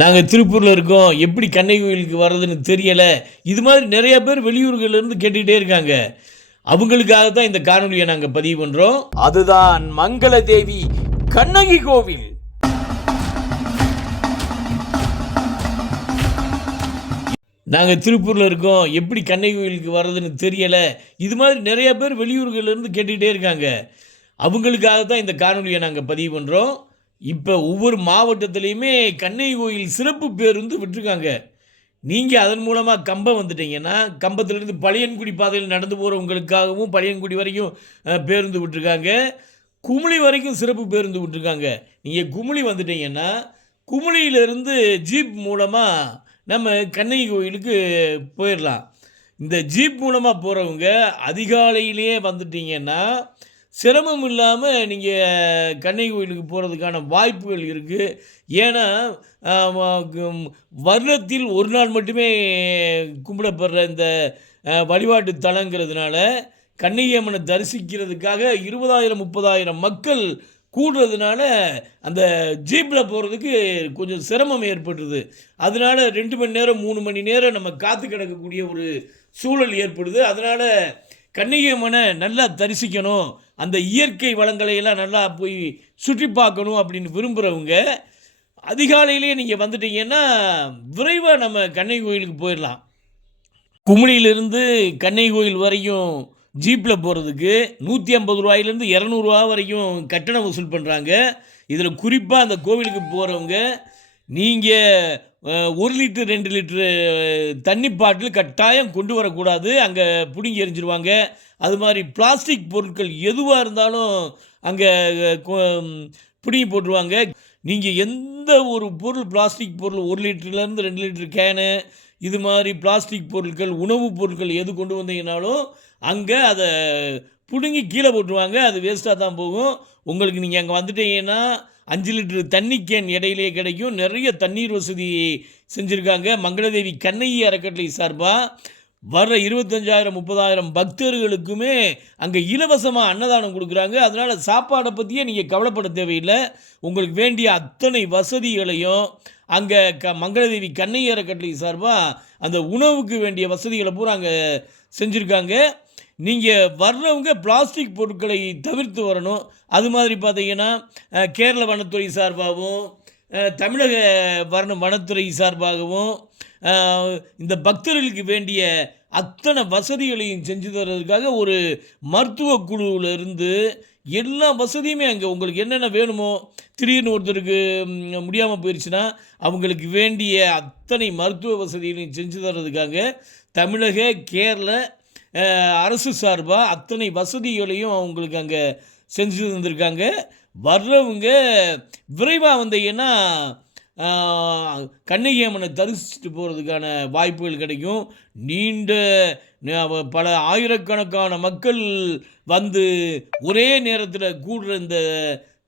நாங்கள் திருப்பூரில் இருக்கோம், எப்படி கண்ணகி கோயிலுக்கு வர்றதுன்னு தெரியலை. இது மாதிரி நிறைய பேர் வெளியூர்கள்லேருந்து கேட்டுக்கிட்டே இருக்காங்க. அவங்களுக்காக தான் இந்த காணொலியை நாங்கள் பதிவு பண்ணுறோம். அதுதான் மங்களதேவி கண்ணகி கோவில். நாங்கள் திருப்பூரில் இருக்கோம், எப்படி கண்ணகி கோயிலுக்கு வர்றதுன்னு தெரியலை. இது மாதிரி நிறைய பேர் வெளியூர்கள்லேருந்து கேட்டுக்கிட்டே இருக்காங்க. அவங்களுக்காக தான் இந்த காணொலியை நாங்கள் பதிவு பண்ணுறோம். இப்போ ஒவ்வொரு மாவட்டத்துலேயுமே கண்ணகி கோயில் சிறப்பு பேருந்து விட்டுருக்காங்க. நீங்கள் அதன் மூலமாக கம்பம் வந்துட்டீங்கன்னா, கம்பத்திலேருந்து பழையன்குடி பாதையில் நடந்து போகிறவங்களுக்காகவும் பழையன்குடி வரைக்கும் பேருந்து விட்டுருக்காங்க. குமுளி வரைக்கும் சிறப்பு பேருந்து விட்டுருக்காங்க. நீங்கள் குமுளி வந்துட்டீங்கன்னா, குமுளியிலேருந்து ஜீப் மூலமாக நம்ம கண்ணகி கோயிலுக்கு போயிடலாம். இந்த ஜீப் மூலமாக போகிறவங்க அதிகாலையிலேயே வந்துட்டீங்கன்னா சிரமம் இல்லாமல் நீங்கள் கண்ணகி கோயிலுக்கு போகிறதுக்கான வாய்ப்புகள் இருக்குது. ஏன்னா வருடத்தில் ஒரு நாள் மட்டுமே கும்பிடப்படுற இந்த வழிபாட்டு தலங்கிறதுனால கண்ணகி அம்மனை தரிசிக்கிறதுக்காக 20,000 30,000 மக்கள் கூடுறதுனால அந்த ஜீப்பில் போகிறதுக்கு கொஞ்சம் சிரமம் ஏற்பட்டுருது. அதனால் 2 மணி நேரம் 3 மணி நேரம் நம்ம காத்து கிடக்கக்கூடிய ஒரு சூழல் ஏற்படுது. அதனால் கண்ணகி அம்மனை நல்லா தரிசிக்கணும், அந்த இயற்கை வளங்களை எல்லாம் நல்லா போய் சுற்றி பார்க்கணும் அப்படின்னு விரும்புகிறவங்க அதிகாலையிலேயே நீங்கள் வந்துட்டீங்கன்னா விரைவாக நம்ம கண்ணகி கோயிலுக்கு போயிடலாம். குமுளியிலிருந்து கண்ணகி கோயில் வரைக்கும் ஜீப்பில் போகிறதுக்கு 150 ரூபாயிலேருந்து 200 ரூபா வரைக்கும் கட்டணம் வசூல் பண்ணுறாங்க. இதில் குறிப்பாக அந்த கோவிலுக்கு போகிறவங்க நீங்கள் 1 லிட்டரு 2 லிட்டரு தண்ணி பாட்டில் கட்டாயம் கொண்டு வரக்கூடாது, அங்கே பிடுங்கி எறிஞ்சிருவாங்க. அது மாதிரி பிளாஸ்டிக் பொருட்கள் எதுவாக இருந்தாலும் அங்கே பிடுங்கி போட்டுருவாங்க. நீங்கள் எந்த ஒரு பொருள் பிளாஸ்டிக் பொருள் 1 லிட்டர்லேருந்து 2 லிட்டர் கேனு இது மாதிரி பிளாஸ்டிக் பொருட்கள் உணவுப் பொருட்கள் எது கொண்டு வந்தீங்கன்னாலும் அங்கே அதை பிடுங்கி கீழே போட்டுருவாங்க. அது வேஸ்ட்டாக தான் போகும். உங்களுக்கு நீங்கள் அங்கே வந்துட்டீங்கன்னா 5 லிட்டர் தண்ணி கேன் இடையிலே கிடைக்கும். நிறைய தண்ணீர் வசதி செஞ்சுருக்காங்க. மங்களதேவி கண்ணகி அறக்கட்டளை சார்பாக வர்ற 25,000 30,000 பக்தர்களுக்குமே அங்கே இலவசமாக அன்னதானம் கொடுக்குறாங்க. அதனால் சாப்பாடை பற்றியே நீங்கள் கவலைப்பட தேவையில்லை. உங்களுக்கு வேண்டிய அத்தனை வசதிகளையும் அங்கே மங்களதேவி கண்ணகி அறக்கட்டளை சார்பாக அந்த உணவுக்கு வேண்டிய வசதிகளை பூரா அங்கே செஞ்சுருக்காங்க. நீங்கள் வர்றவங்க பிளாஸ்டிக் பொருட்களை தவிர்த்து வரணும். அது மாதிரி பார்த்தீங்கன்னா கேரள வனத்துறை சார்பாகவும் தமிழக வனத்துறை சார்பாகவும் இந்த பக்தர்களுக்கு வேண்டிய அத்தனை வசதிகளையும் செஞ்சு தர்றதுக்காக ஒரு மருத்துவ குழுவிலிருந்து எல்லா வசதியுமே அங்கே உங்களுக்கு என்னென்ன வேணுமோ, திடீர்னு ஒருத்தருக்கு முடியாமல் போயிடுச்சுன்னா அவங்களுக்கு வேண்டிய அத்தனை மருத்துவ வசதிகளையும் செஞ்சு தர்றதுக்காக தமிழக கேரள அரசு சார்பாக அத்தனை வசதிகளையும் அவங்களுக்கு அங்கே செஞ்சு தந்திருக்காங்க. வர்றவங்க விரைவாக வந்தீங்கன்னா கண்ணகி அம்மனை தரிசிச்சுட்டு போகிறதுக்கான வாய்ப்புகள் கிடைக்கும். நீண்ட பல ஆயிரக்கணக்கான மக்கள் வந்து ஒரே நேரத்தில் கூடுற இந்த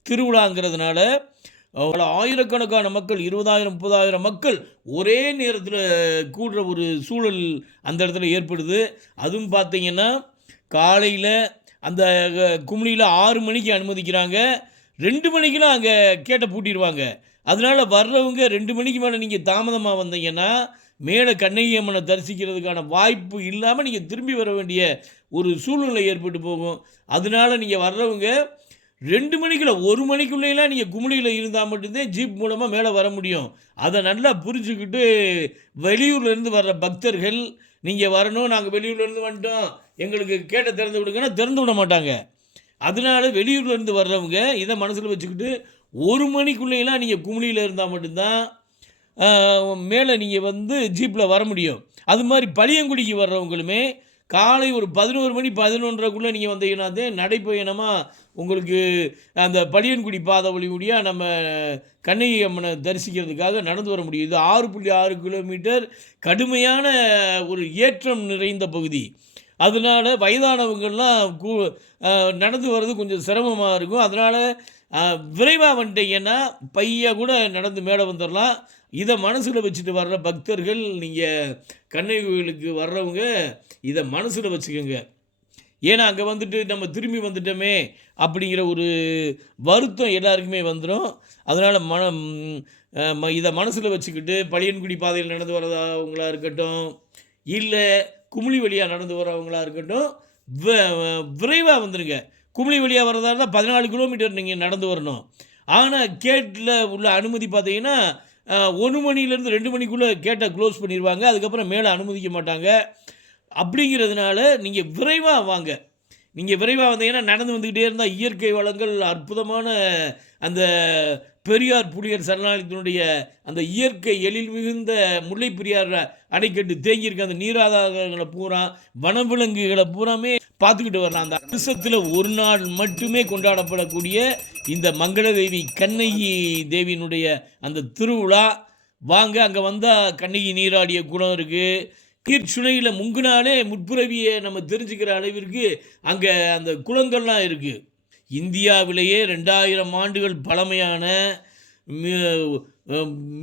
திருவிழாங்கிறதுனால பல ஆயிரக்கணக்கான மக்கள் 20,000 30,000 மக்கள் ஒரே நேரத்தில் கூடுற ஒரு சூழல் அந்த இடத்துல ஏற்படுது. அதுவும் பார்த்திங்கன்னா காலையில் அந்த குமுளியில் 6 மணிக்கு அனுமதிக்கிறாங்க. 2 மணிக்கெலாம் அங்கே கேட்டை பூட்டிடுவாங்க. அதனால் வர்றவங்க 2 மணிக்கு மேலே நீங்கள் தாமதமாக வந்தீங்கன்னா மேலே கண்ணகி அம்மனை தரிசிக்கிறதுக்கான வாய்ப்பு இல்லாமல் நீங்கள் திரும்பி வர வேண்டிய ஒரு சூழ்நிலை ஏற்பட்டு போகும். அதனால் நீங்கள் வர்றவங்க 2 மணிக்குள்ள 1 மணிக்குள்ளேலாம் நீங்கள் குமுளியில் இருந்தால் மட்டும்தான் ஜீப் மூலமாக மேலே வர முடியும். அதை நல்லா புரிஞ்சுக்கிட்டு வெளியூர்லேருந்து வர்ற பக்தர்கள் நீங்கள் வரணும், நாங்கள் வெளியூர்லேருந்து வந்துட்டோம், எங்களுக்கு கேட்ட திறந்து விடுங்கன்னா திறந்து விட மாட்டாங்க. அதனால் வெளியூர்லேருந்து வர்றவங்க இதை மனசில் வச்சுக்கிட்டு 1 மணிக்குள்ளேலாம் நீங்கள் குமுளியில் இருந்தால் மட்டும்தான் மேலே நீங்கள் வந்து ஜீப்பில் வர முடியும். அது மாதிரி பழையங்குடிக்கு வர்றவங்களுமே காலை ஒரு 11 மணி 11:30க்குள்ளே நீங்கள் வந்தீங்கன்னா தான் நடைப்பயணமாக உங்களுக்கு அந்த பழையன்குடி பாதை வழியாக நம்ம கண்ணகி அம்மனை தரிசிக்கிறதுக்காக நடந்து வர முடியும். இது 6.6 கிலோமீட்டர் கடுமையான ஒரு ஏற்றம் நிறைந்த பகுதி. அதனால் வயதானவங்கள்லாம் நடந்து வர்றது கொஞ்சம் சிரமமாக இருக்கும். அதனால் விரைவாக வந்துட்டீங்கன்னா பையாக கூட நடந்து மேலே வந்துடலாம். இதை மனசில் வச்சுட்டு வர்ற பக்தர்கள் நீங்கள் கண்ணகி கோயிலுக்கு வர்றவங்க இதை மனசில் வச்சுக்கோங்க. ஏன்னா அங்கே வந்துட்டு நம்ம திரும்பி வந்துட்டோமே அப்படிங்கிற ஒரு வருத்தம் எல்லாருக்குமே வந்துடும். அதனால் இதை மனசில் வச்சுக்கிட்டு பழையன்குடி பாதையில் நடந்து வரவங்களா இருக்கட்டும், இல்லை குமுளி வழியாக நடந்து வரவங்களா இருக்கட்டும், விரைவாக வந்துடுங்க. குமுளி வழியாக வரதா இருந்தால் 14 கிலோமீட்டர் நீங்கள் நடந்து வரணும். ஆனால் கேட்டில் உள்ள அனுமதி பார்த்தீங்கன்னா 1 மணிலேருந்து 2 மணிக்குள்ளே கேட்டை க்ளோஸ் பண்ணிடுவாங்க. அதுக்கப்புறம் மேலே அனுமதிக்க மாட்டாங்க. அப்படிங்கிறதுனால நீங்கள் விரைவாக வாங்க. நீங்கள் விரைவாக வந்தீங்கன்னா நடந்து வந்துக்கிட்டே இருந்தால் இயற்கை வளங்கள் அற்புதமான அந்த பெரியார் புலியர் சரணாலயத்தினுடைய அந்த இயற்கை எழில் மிகுந்த முல்லை பெரியார் அணைக்கட்டு தேங்கியிருக்க அந்த நீராதாரங்களை பூரா வனவிலங்குகளை பூராமே பார்த்துக்கிட்டு வரலாம். அந்த வருஷத்தில் ஒரு நாள் மட்டுமே கொண்டாடப்படக்கூடிய இந்த மங்களதேவி கண்ணகி தேவியினுடைய அந்த திருவிழா வாங்க. அங்கே வந்தால் கண்ணகி நீராடிய குளம் இருக்குது. நீர்ச்சுனையில் முங்குனாலே முற்பிறவியை நம்ம தெரிஞ்சுக்கிற அளவிற்கு அங்கே அந்த குளங்கள்லாம் இருக்குது. இந்தியாவிலேயே 2000 ஆண்டுகள் பழமையான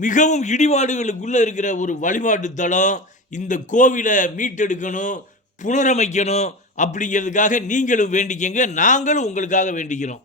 மிகவும் இடிபாடுகளுக்குள்ளே இருக்கிற ஒரு வழிபாட்டு தலம். இந்த கோவிலை மீட்டெடுக்கணும், புனரமைக்கணும் அப்படிங்கிறதுக்காக நீங்களும் வேண்டிக்கங்க, நாங்களும் உங்களுக்காக வேண்டிக்கிறோம்.